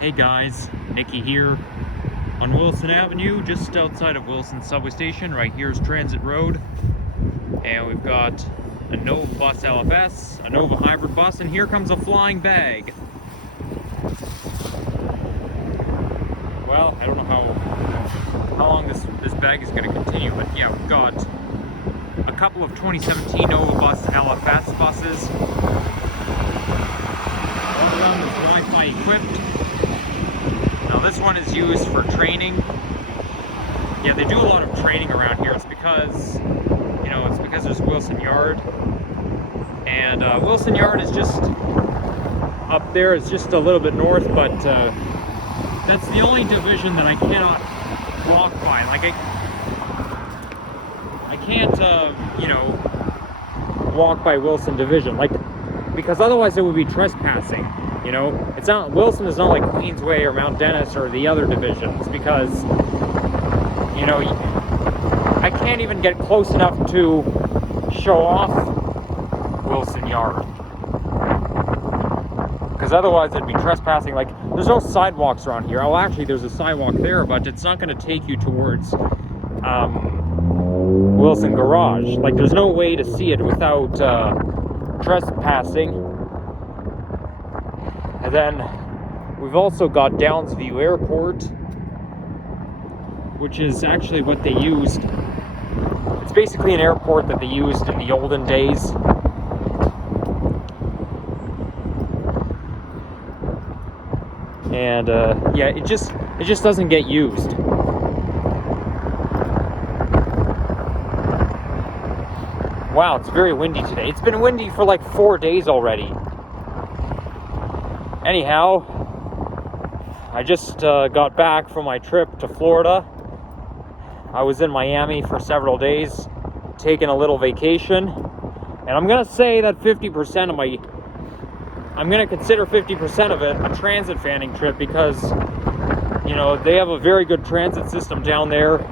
Hey guys, Nikki here on Wilson Avenue, just outside of Wilson subway station. Right here is Transit Road, and we've got a Nova bus LFS, a Nova hybrid bus, and here comes a flying bag. Well, I don't know how long this bag is going to continue, but yeah, we've got a couple of 2017 Nova bus LFS buses. One of them is Wi-Fi equipped. Now this one is used for training. Yeah, they do a lot of training around here. It's because, there's Wilson Yard. And Wilson Yard is just up there. It's just a little bit north, but that's the only division that I cannot walk by. Like, I can't, walk by Wilson Division. Like, because otherwise it would be trespassing. It's not, Wilson is not like Queensway or Mount Dennis or the other divisions, because, I can't even get close enough to show off Wilson Yard. Because otherwise it'd be trespassing. Like, there's no sidewalks around here. Oh, actually, there's a sidewalk there, but it's not going to take you towards Wilson Garage. Like, there's no way to see it without trespassing. And then we've also got Downsview Airport, which is actually what they used. It's basically an airport that they used in the olden days. And yeah, it just doesn't get used. Wow, it's very windy today. It's been windy for like 4 days already. Anyhow, I just got back from my trip to Florida. I was in Miami for several days, taking a little vacation. And I'm going to say that 50% of I'm going to consider 50% of it a transit fanning trip, because, they have a very good transit system down there.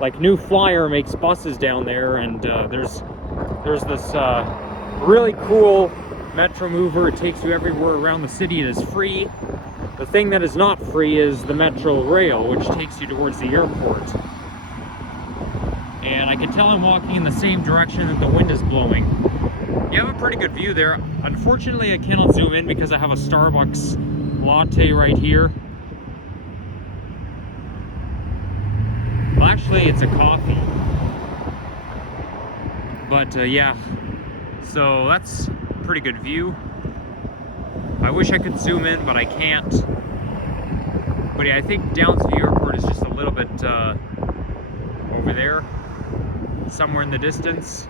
Like, New Flyer makes buses down there, and there's this really cool Metro mover. It takes you everywhere around the city. It is free. The thing that is not free is the Metro Rail, which takes you towards the airport. And I can tell I'm walking in the same direction that the wind is blowing. You have a pretty good view there. Unfortunately, I cannot zoom in because I have a Starbucks latte right here. Well, actually, it's a coffee. But yeah, so that's a pretty good view. I wish I could zoom in, but I can't. But yeah, I think Downsview Airport is just a little bit over there, somewhere in the distance.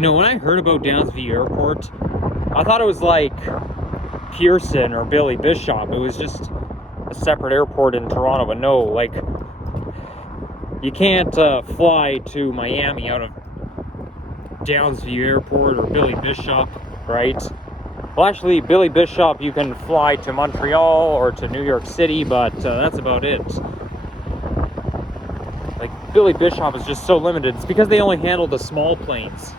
When I heard about Downsview Airport, I thought it was like Pearson or Billy Bishop. It was just a separate airport in Toronto, but no, like, you can't fly to Miami out of Downsview Airport or Billy Bishop, right? Well, actually, Billy Bishop, you can fly to Montreal or to New York City, but that's about it. Like, Billy Bishop is just so limited. It's because they only handle the small planes.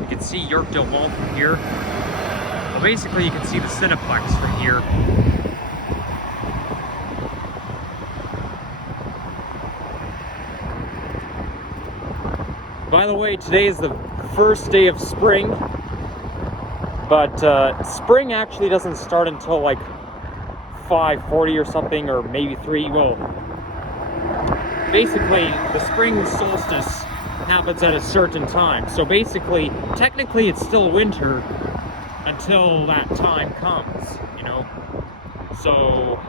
You can see Yorkdale Mall from here. Well, basically, you can see the Cineplex from here. By the way, today is the first day of spring, but spring actually doesn't start until like 5:40 or something, or maybe 3. Well, basically, the spring solstice happens at a certain time. So basically, technically, it's still winter until that time comes, So,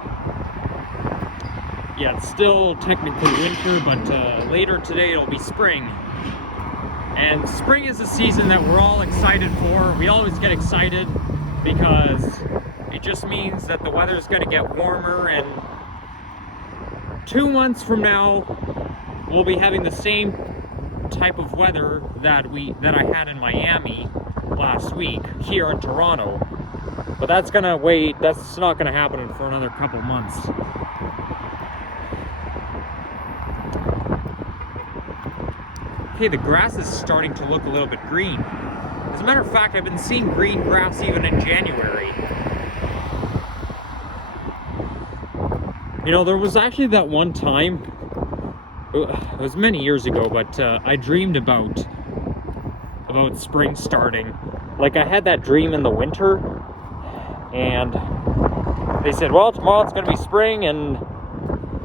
yeah, it's still technically winter, but later today it'll be spring. And spring is a season that we're all excited for. We always get excited because it just means that the weather's going to get warmer, and 2 months from now we'll be having the same type of weather that I had in Miami last week here in Toronto. But that's gonna wait. That's not gonna happen for another couple months. Okay, the grass is starting to look a little bit green. As a matter of fact, I've been seeing green grass even in January. You know, there was actually that one time, it was many years ago, but I dreamed about spring starting. Like, I had that dream in the winter, and they said, well, tomorrow it's going to be spring, and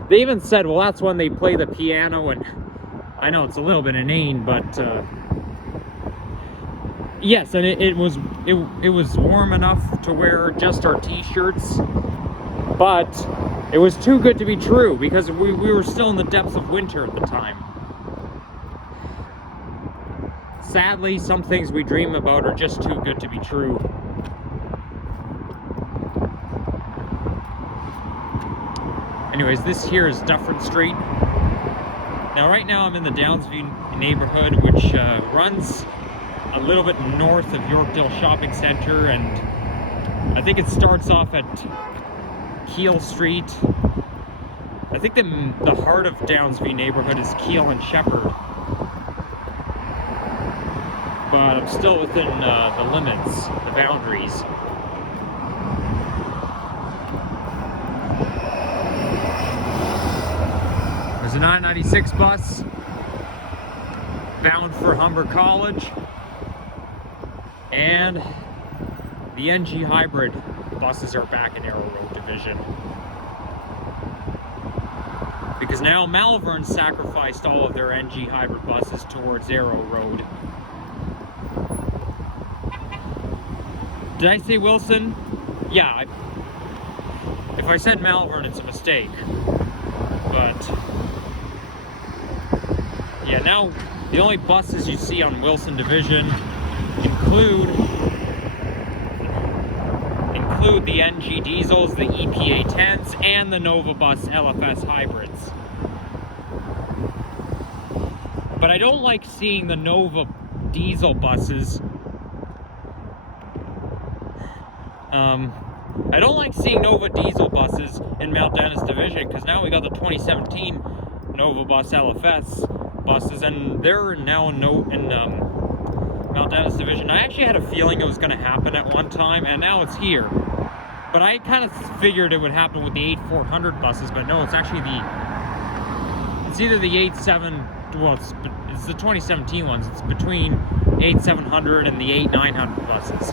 they even said, well, that's when they play the piano, and I know it's a little bit inane, but yes, and it was warm enough to wear just our t-shirts, but it was too good to be true because we were still in the depths of winter at the time. Sadly, some things we dream about are just too good to be true. Anyways, this here is Dufferin Street. Now right now I'm in the Downsview neighborhood, which runs a little bit north of Yorkdale Shopping Center, and I think it starts off at Keele Street. I think the heart of Downsview neighborhood is Keele and Shepherd, but I'm still within the limits, the boundaries. There's a 996 bus bound for Humber College, and the NG hybrid buses are back in Arrow Road Division. Because now Malvern sacrificed all of their NG hybrid buses towards Arrow Road. Did I say Wilson? Yeah, if I said Malvern, it's a mistake. But yeah, now the only buses you see on Wilson Division include the NG diesels, the EPA 10s, and the Nova Bus LFS hybrids. But I don't like seeing the Nova diesel buses. I don't like seeing Nova diesel buses in Mount Dennis Division, because now we got the 2017 Nova Bus LFS buses, and they're now in Mount Dennis Division. I actually had a feeling it was going to happen at one time, and now it's here. But I kind of figured it would happen with the 8400 buses, but no, it's actually it's either the 87, well, it's the 2017 ones. It's between 8700 and the 8900 buses.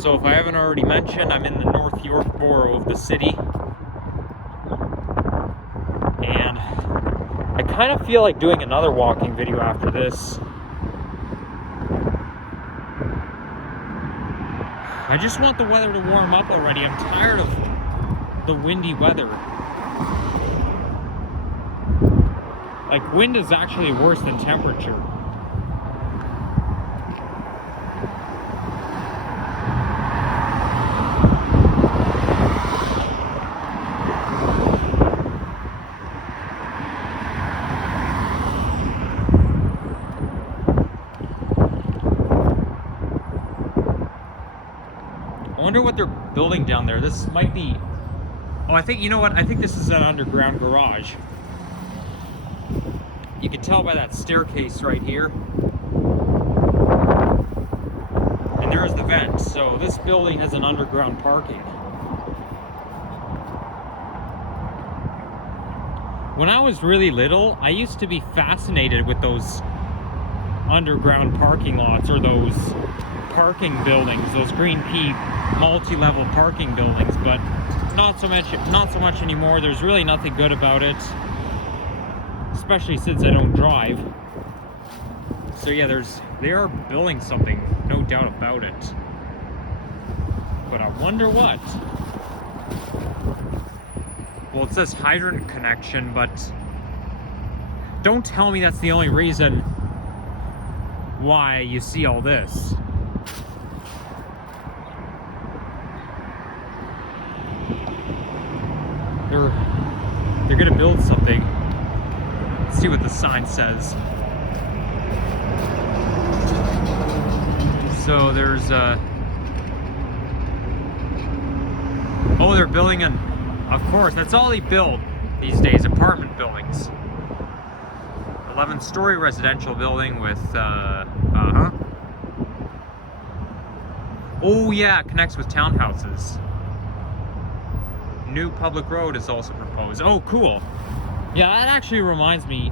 So if I haven't already mentioned, I'm in the North York borough of the city. And I kind of feel like doing another walking video after this. I just want the weather to warm up already. I'm tired of the windy weather. Like, wind is actually worse than temperature. I wonder what they're building down there. This might be... Oh, I think, you know what? I think this is an underground garage. You can tell by that staircase right here. And there's the vent. So this building has an underground parking. When I was really little, I used to be fascinated with those underground parking lots, or those parking buildings, those green pea multi-level parking buildings, but not so much anymore. There's really nothing good about it, especially since I don't drive. So yeah, they are building something, no doubt about it. But I wonder what. Well, it says hydrant connection, but don't tell me that's the only reason why you see all this. They're gonna build something. Let's see what the sign says. So there's oh, they're building an, of course, that's all they build these days, apartment buildings. 11-story residential building with, oh yeah, it connects with townhouses. New public road is also proposed. Oh, cool. Yeah, that actually reminds me,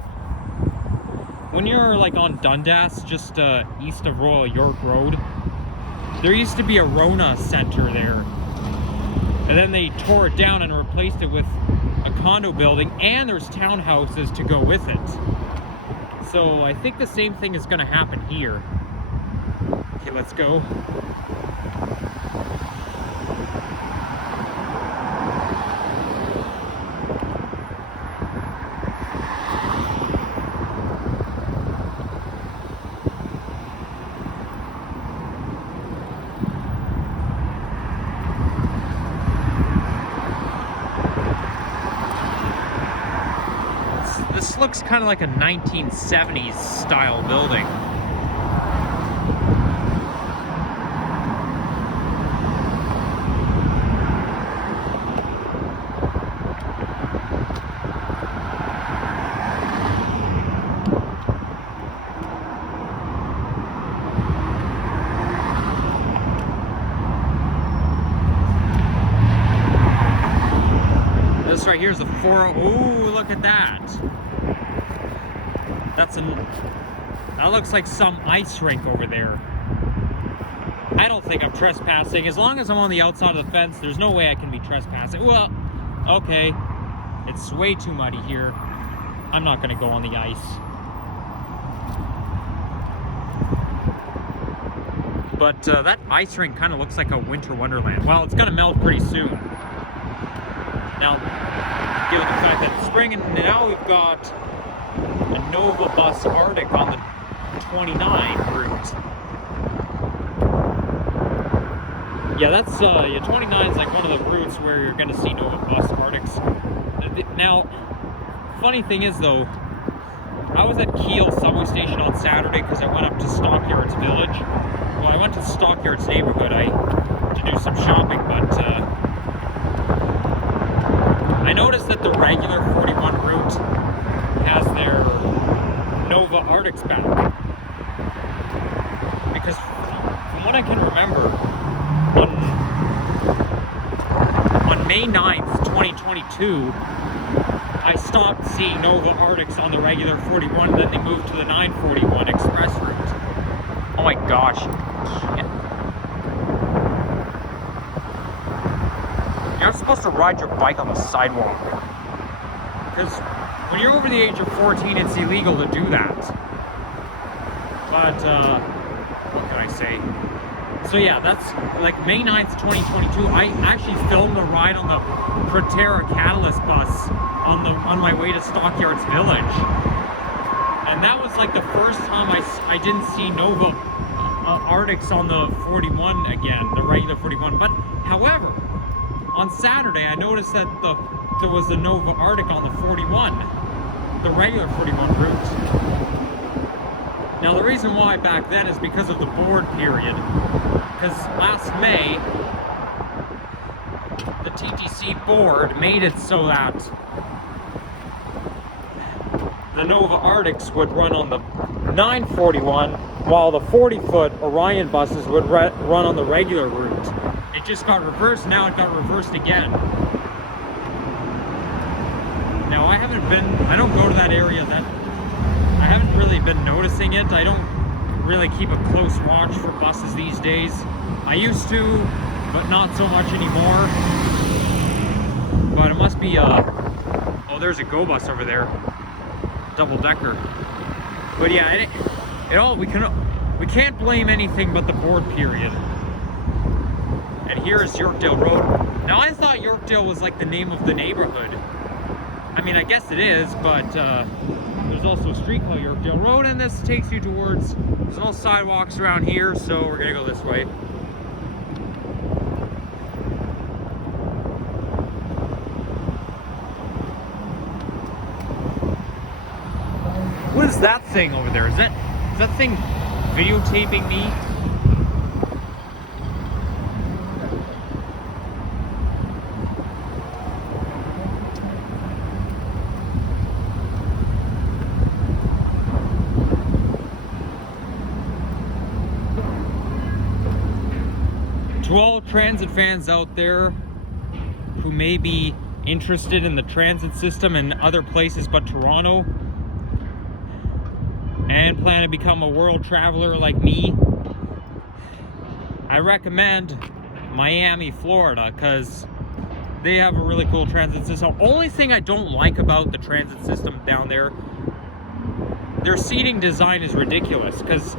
when you're like on Dundas, just east of Royal York Road, there used to be a Rona Center there. And then they tore it down and replaced it with a condo building, and there's townhouses to go with it. So I think the same thing is going to happen here. Okay, let's go. This looks kind of like a 1970s style building. This right here is the 4. Ooh, look at that. That looks like some ice rink over there. I don't think I'm trespassing. As long as I'm on the outside of the fence, there's no way I can be trespassing. Well, okay. It's way too muddy here. I'm not gonna go on the ice. But that ice rink kind of looks like a winter wonderland. Well, it's gonna melt pretty soon. Now, given the fact that it's spring, and now we've got a Nova Bus Arctic on the 29 route. Yeah, that's, 29 is like one of the routes where you're gonna see Nova Bus Arctics. Now, funny thing is though, I was at Kiel subway station on Saturday because I went up to Stockyards Village. Well, I went to Stockyards Neighbourhood to do some shopping, but I noticed that the regular 41 route has their Nova Arctics back. Because from what I can remember, on May 9th, 2022, I stopped seeing Nova Arctics on the regular 41, and then they moved to the 941 express route. Oh my gosh. You're not supposed to ride your bike on the sidewalk. Because when you're over the age of 14, it's illegal to do that. But, what can I say? So yeah, that's like May 9th, 2022. I actually filmed a ride on the Proterra Catalyst bus on my way to Stockyards Village. And that was like the first time I didn't see Nova Arctics on the 41 again, the regular 41. But however, on Saturday I noticed that there was a Nova Arctic on the 41, the regular 41 route. Now the reason why back then is because of the board period. Because last May, the TTC board made it so that the Nova Arctics would run on the 941, while the 40-foot Orion buses would run on the regular route. It just got reversed, now it got reversed again. Now I don't go to that area I haven't really been noticing it. I don't really keep a close watch for buses these days. I used to, but not so much anymore. But it must be oh, there's a Go bus over there, double-decker. But yeah, we can't blame anything but the board period. And here is Yorkdale Road. Now I thought Yorkdale was like the name of the neighborhood. I mean, I guess it is, but there's also a street called Yorkdale Road, and this takes you towards, there's no sidewalks around here, so we're gonna go this way. is that thing over there? Is that thing videotaping me? To all transit fans out there who may be interested in the transit system in other places but Toronto and plan to become a world traveler like me, I recommend Miami, Florida, because they have a really cool transit system. Only thing I don't like about the transit system down there, their seating design is ridiculous, because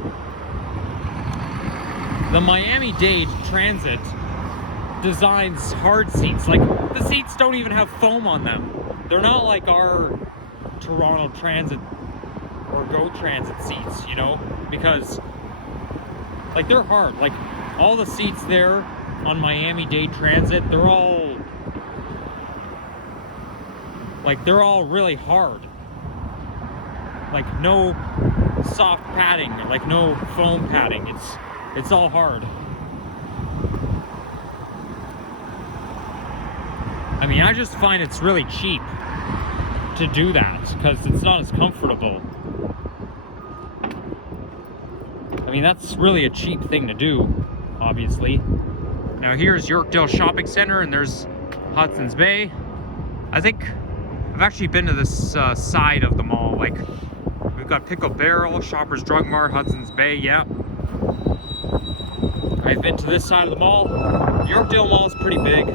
the Miami-Dade Transit designs hard seats. Like, the seats don't even have foam on them. They're not like our Toronto Transit or Go Transit seats, you know? Because, like, they're hard. Like, all the seats there on Miami-Dade Transit, they're all really hard. Like, no soft padding, like no foam padding. It's all hard. I mean, I just find it's really cheap to do that because it's not as comfortable. I mean, that's really a cheap thing to do, obviously. Now here's Yorkdale Shopping Center, and there's Hudson's Bay. I think I've actually been to this side of the mall. Like, we've got Pickle Barrel, Shoppers Drug Mart, Hudson's Bay, yeah. I've been to this side of the mall. Yorkdale Mall is pretty big.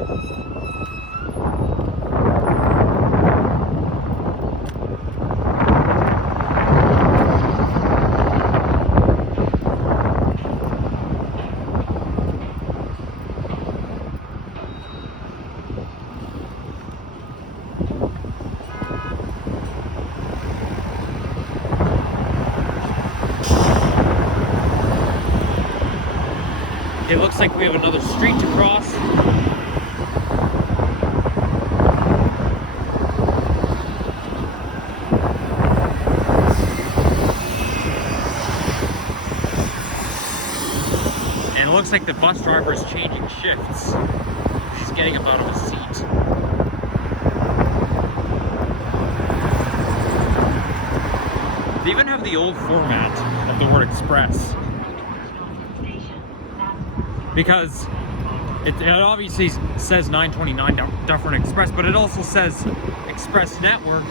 It looks like we have another street to cross. And it looks like the bus driver is changing shifts. He's getting up out of his seat. They even have the old format of the word express. Because it obviously says 929 Dufferin Express, but it also says Express Network.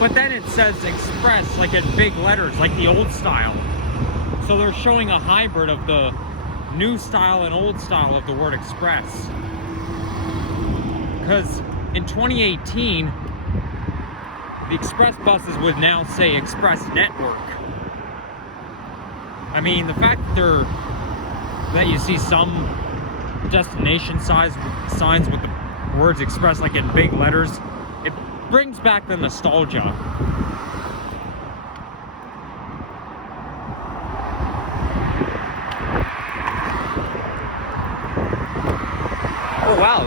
But then it says Express, like in big letters, like the old style. So they're showing a hybrid of the new style and old style of the word Express. Because in 2018, the Express buses would now say Express Network. I mean, the fact that you see some destination signs with the words Express like in big letters, it brings back the nostalgia. Oh wow,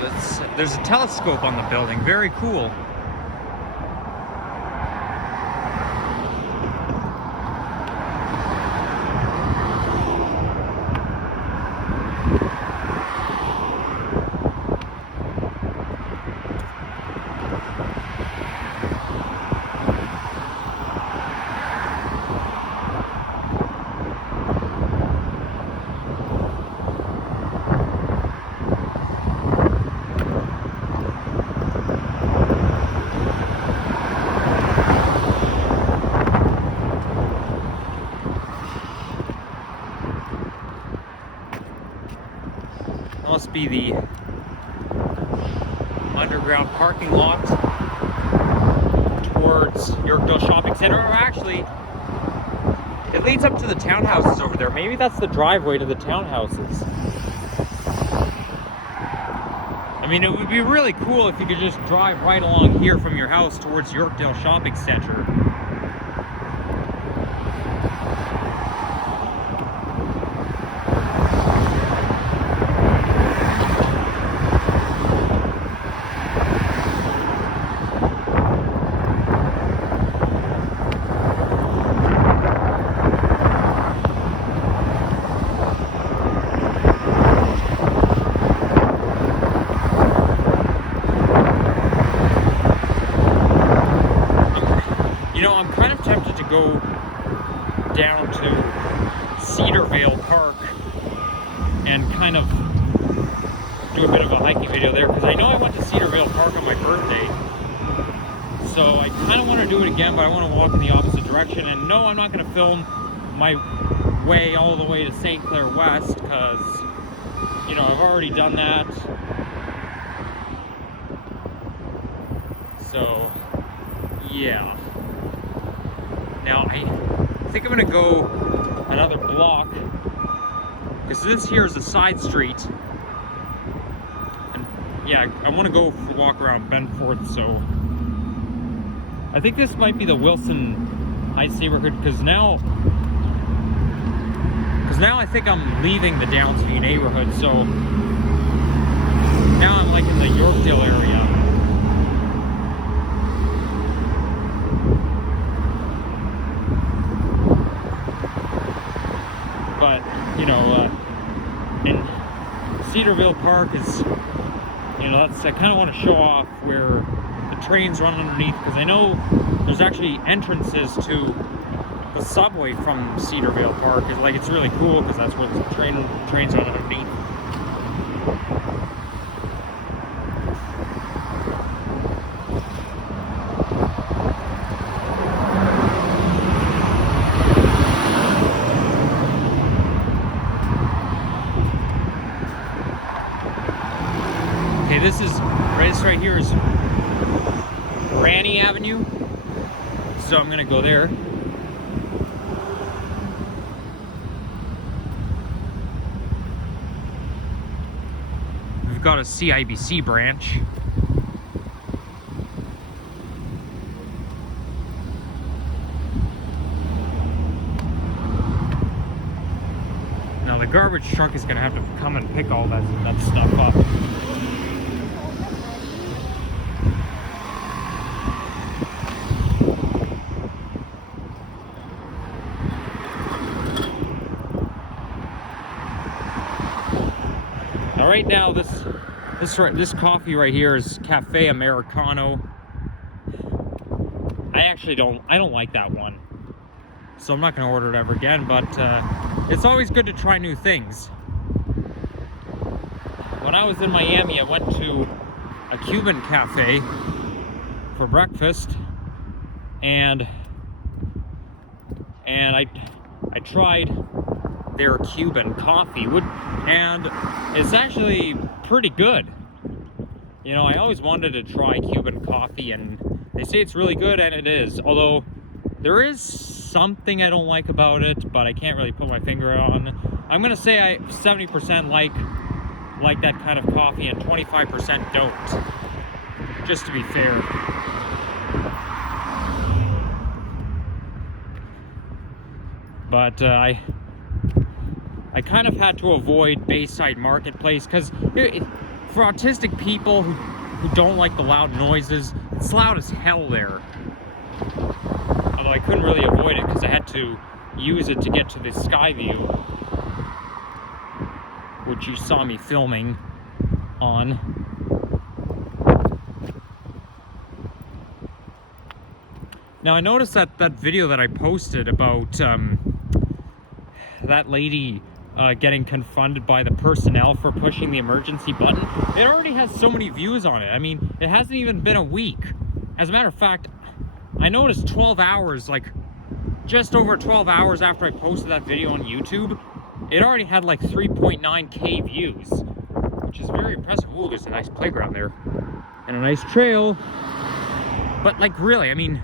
there's a telescope on the building, very cool. Must be the underground parking lot towards Yorkdale Shopping Center, or actually it leads up to the townhouses over there. Maybe that's the driveway to the townhouses. I mean, it would be really cool if you could just drive right along here from your house towards Yorkdale Shopping Center. down to Cedarvale Park and kind of do a bit of a hiking video there, because I know I went to Cedarvale Park on my birthday. So I kind of want to do it again, but I want to walk in the opposite direction. And no, I'm not going to film my way all the way to St. Clair West, because, you know, I've already done that. So, yeah. Now, I think I'm going to go another block, because this here is a side street. And, yeah, I want to go for a walk around Benforth, so I think this might be the Wilson Heights neighborhood, because now I think I'm leaving the Downsview neighborhood, so now I'm like in the Yorkdale area. But, you know, and Cedarvale Park is, you know, I kind of want to show off where the trains run underneath, because I know there's actually entrances to the subway from Cedarvale Park. It's really cool, because that's where the trains run underneath. Okay, this right here is Ranee Avenue, so I'm gonna go there. We've got a CIBC branch. Now the garbage truck is gonna have to come and pick all that stuff up. Right now, this coffee right here is Cafe Americano. I don't like that one, so I'm not going to order it ever again. But it's always good to try new things. When I was in Miami, I went to a Cuban cafe for breakfast, and I tried their Cuban coffee, and it's actually pretty good. You know, I always wanted to try Cuban coffee, and they say it's really good, and it is. Although there is something I don't like about it, but I can't really put my finger on. I'm gonna say I 70% like that kind of coffee, and 25% don't. Just to be fair. But I kind of had to avoid Bayside Marketplace, because for autistic people who don't like the loud noises, it's loud as hell there. Although I couldn't really avoid it, because I had to use it to get to the Skyview, which you saw me filming on. Now I noticed that video that I posted about that lady getting confronted by the personnel for pushing the emergency button, it already has so many views on it. I mean, it hasn't even been a week. As a matter of fact, I noticed 12 hours, like just over 12 hours after I posted that video on YouTube, it already had like 3.9K views, which is very impressive. Ooh, there's a nice playground there and a nice trail. But like, really, I mean,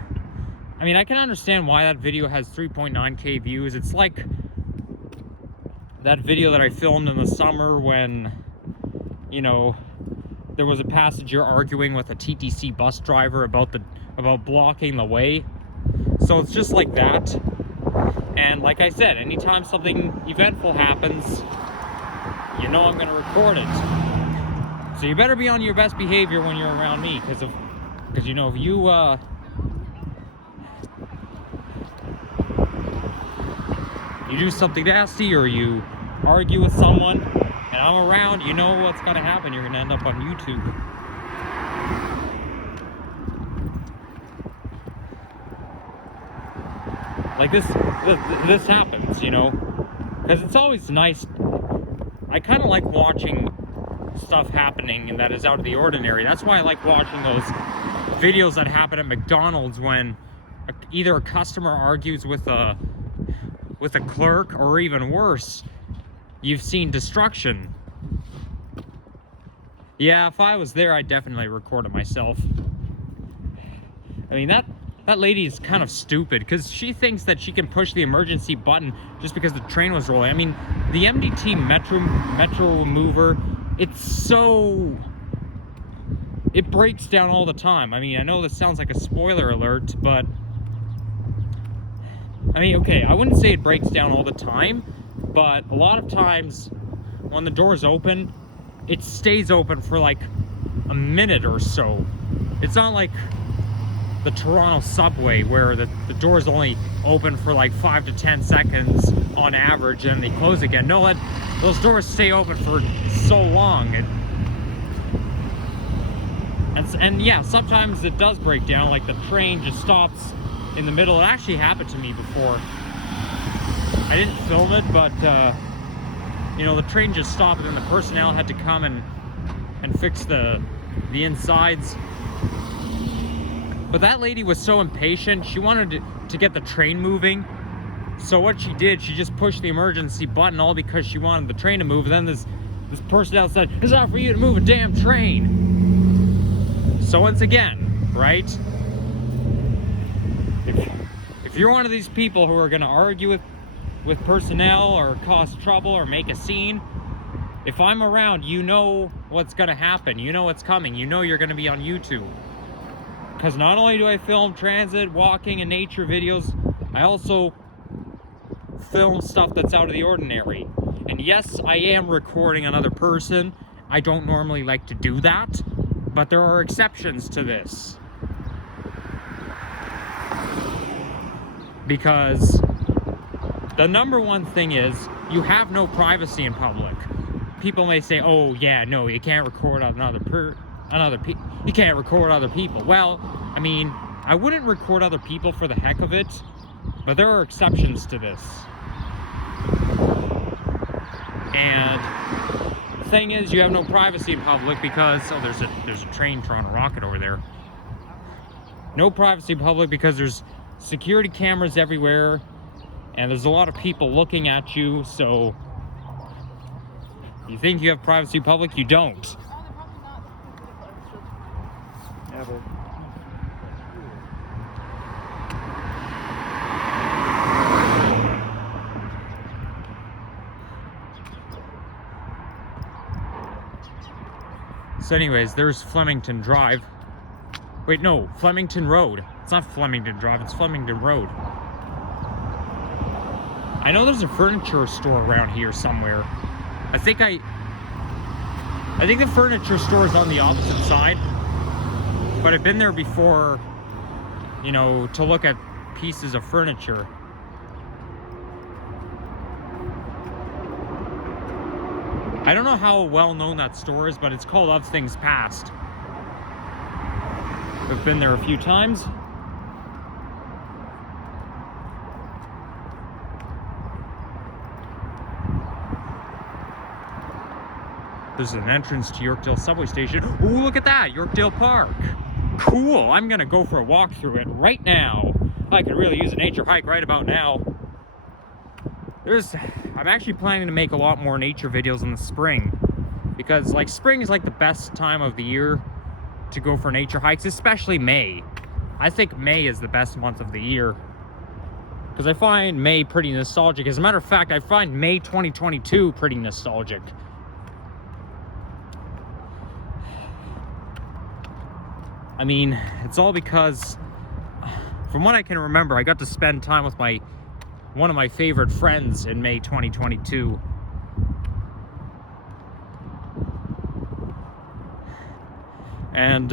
I can understand why that video has 3.9K views. It's like that video that I filmed in the summer when, you know, there was a passenger arguing with a TTC bus driver about blocking the way. So it's just like that. And like I said, anytime something eventful happens, you know I'm gonna record it. So you better be on your best behavior when you're around me, because you know, if you do something nasty or you argue with someone and I'm around, you know what's gonna happen. You're gonna end up on YouTube. like this happens, you know, because it's always nice. I kind of like watching stuff happening and that is out of the ordinary. That's why I like watching those videos that happen at McDonald's when either a customer argues with a clerk, or even worse, you've seen destruction. Yeah, if I was there, I'd definitely record it myself. I mean, that lady is kind of stupid, because she thinks that she can push the emergency button just because the train was rolling. I mean, the MDT Metro mover, it breaks down all the time. I mean, I know this sounds like a spoiler alert, but I mean, okay, I wouldn't say it breaks down all the time, but a lot of times when the doors open, it stays open for like a minute or so. It's not like the Toronto subway where the doors only open for like 5 to 10 seconds on average and they close again. No, those doors stay open for so long. And yeah, sometimes it does break down, like the train just stops in the middle. It actually happened to me before. I didn't film it, but you know, the train just stopped and then the personnel had to come and fix the insides. But that lady was so impatient. She wanted to get the train moving. So what she did, she just pushed the emergency button, all because she wanted the train to move. And then this personnel said, "It's not for you to move a damn train." So once again, right? If you're one of these people who are going to argue with personnel or cause trouble or make a scene, if I'm around, you know what's going to happen. You know what's coming. You know you're going to be on YouTube. Because not only do I film transit, walking, and nature videos, I also film stuff that's out of the ordinary. And yes, I am recording another person. I don't normally like to do that, but there are exceptions to this. Because the number one thing is, you have no privacy in public. People may say, "Oh yeah, no, you can't record you can't record other people." Well, I mean, I wouldn't record other people for the heck of it, but there are exceptions to this. And the thing is, you have no privacy in public because there's a train trying to rocket over there. No privacy in public because there's security cameras everywhere, and there's a lot of people looking at you. So you think you have privacy in public? You don't. So anyways, there's Flemington Drive. Wait, no, Flemington Road. It's not Flemington Drive, it's Flemington Road. I know there's a furniture store around here somewhere. I think the furniture store is on the opposite side, but I've been there before, you know, to look at pieces of furniture. I don't know how well known that store is, but it's called Of Things Past. I've been there a few times. There's an entrance to Yorkdale subway station. Oh, look at that, Yorkdale Park. Cool, I'm gonna go for a walk through it right now. I could really use a nature hike right about now. I'm actually planning to make a lot more nature videos in the spring, because like spring is like the best time of the year to go for nature hikes, especially May. I think May is the best month of the year because I find May pretty nostalgic. As a matter of fact, I find May 2022 pretty nostalgic. I mean, it's all because, from what I can remember, I got to spend time with one of my favorite friends in May 2022. And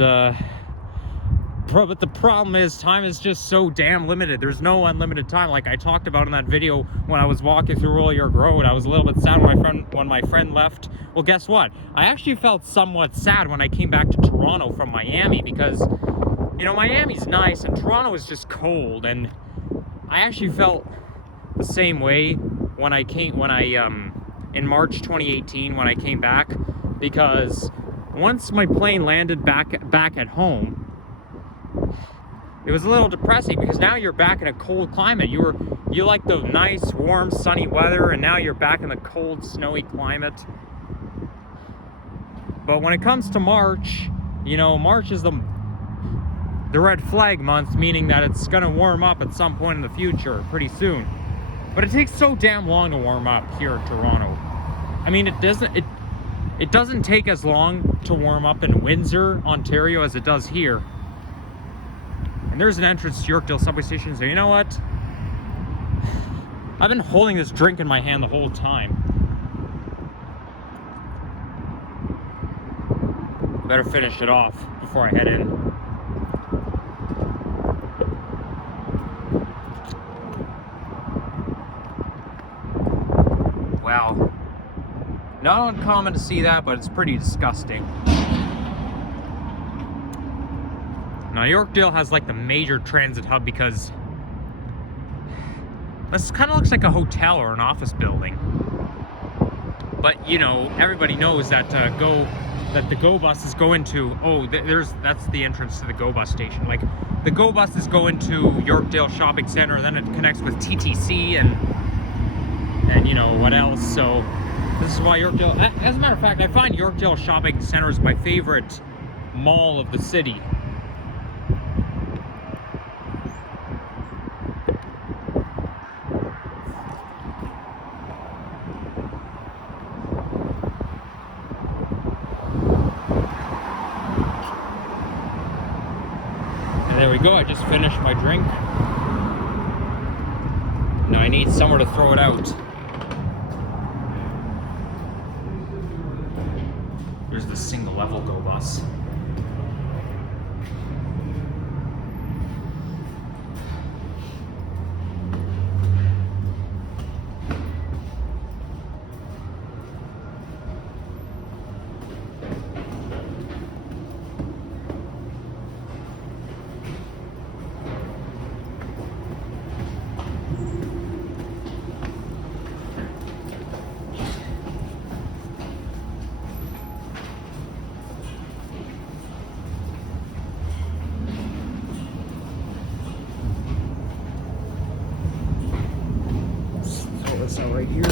but the problem is, time is just so damn limited. There's no unlimited time. Like I talked about in that video when I was walking through Royal York Road, I was a little bit sad when my friend left. Well, guess what? I actually felt somewhat sad when I came back to Toronto from Miami, because, you know, Miami's nice and Toronto is just cold, and I actually felt the same way when I in March 2018 when I came back, because once my plane landed back at home, it was a little depressing, because now you're back in a cold climate. You like the nice, warm, sunny weather, and now you're back in the cold, snowy climate. But when it comes to March, you know, March is the red flag month, meaning that it's gonna warm up at some point in the future, pretty soon. But it takes so damn long to warm up here in Toronto. I mean, it doesn't take as long to warm up in Windsor, Ontario, as it does here. And there's an entrance to Yorkdale subway station, so you know what? I've been holding this drink in my hand the whole time. Better finish it off before I head in. Wow. Not uncommon to see that, but it's pretty disgusting. Now, Yorkdale has like the major transit hub, because this kind of looks like a hotel or an office building. But you know, everybody knows that the GO buses go into, that's the entrance to the GO bus station. Like, the GO buses go into Yorkdale Shopping Center, and then it connects with TTC and you know what else. So this is why Yorkdale, as a matter of fact, I find Yorkdale Shopping Center is my favorite mall of the city. There we go, I just finished my drink. Now I need somewhere to throw it out. Here's the single level GO bus. This out right here.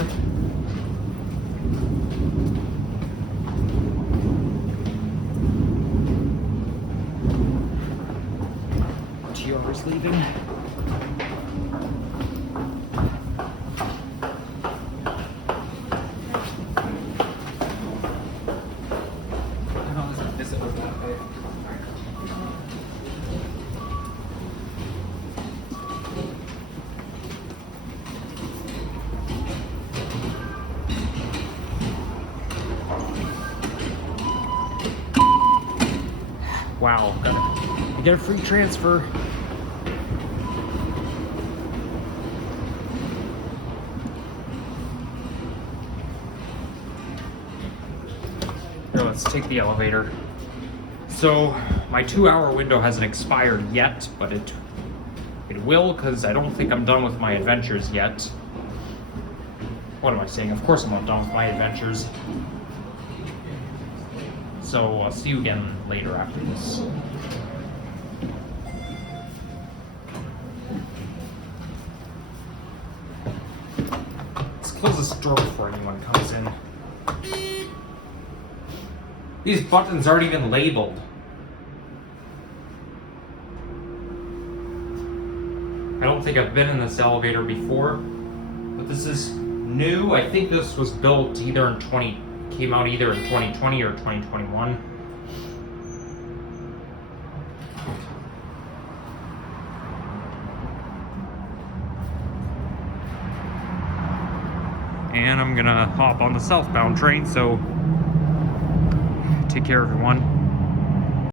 TR is leaving. Wow, I get a free transfer. Here, let's take the elevator. So my 2-hour window hasn't expired yet, but it will, because I don't think I'm done with my adventures yet. What am I saying? Of course I'm not done with my adventures. So I'll see you again later after this. Let's close this door before anyone comes in. These buttons aren't even labeled. I don't think I've been in this elevator before, but this is new. I think this was built came out either in 2020 or 2021. And I'm gonna hop on the southbound train, so take care everyone.